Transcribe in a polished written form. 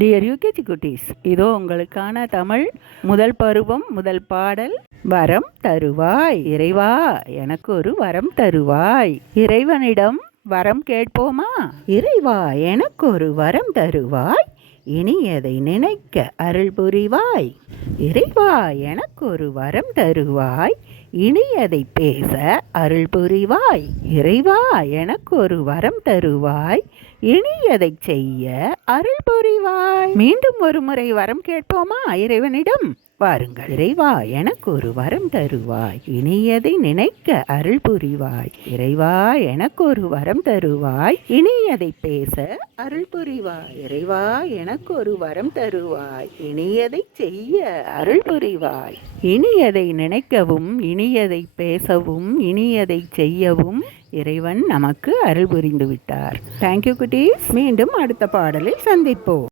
Dear UKG குட்டீஸ், இதோ உங்களுக்கான தமிழ் முதல் பருவம் முதல் பாடல். வரம் தருவாய் இறைவா, எனக்கு ஒரு வரம் தருவாய். இறைவனிடம் வரம் கேட்போமா? இறைவா, எனக்கு ஒரு வரம் தருவாய், இனியதை நினைக்க அருள் புரிவாய். இறைவா, எனக்கு ஒரு வரம் தருவாய், இனியதை பேச அருள் புரிவாய். இறைவா, எனக்கு ஒரு வரம் தருவாய், இனியதை செய்ய அருள் புரிவாய். மீண்டும் ஒரு முறை வரம் கேட்போமா இறைவனிடம்? வாருங்கள். இறைவா, எனக்கு ஒரு வரம் தருவாய், இனியதை நினைக்க அருள் புரிவாய். இறைவா, எனக்கு ஒரு வரம் தருவாய், இனியதை பேச அருள் புரிவாய். இறைவா, எனக்கு ஒரு வரம் தருவாய், இனியதை செய்ய அருள் புரிவாய். இனியதை நினைக்கவும், இனியதை பேசவும், இனியதை செய்யவும் இறைவன் நமக்கு அருள் புரிந்து விட்டார். தேங்க்யூ குட்டீஸ். மீண்டும் அடுத்த பாடலில் சந்திப்போம்.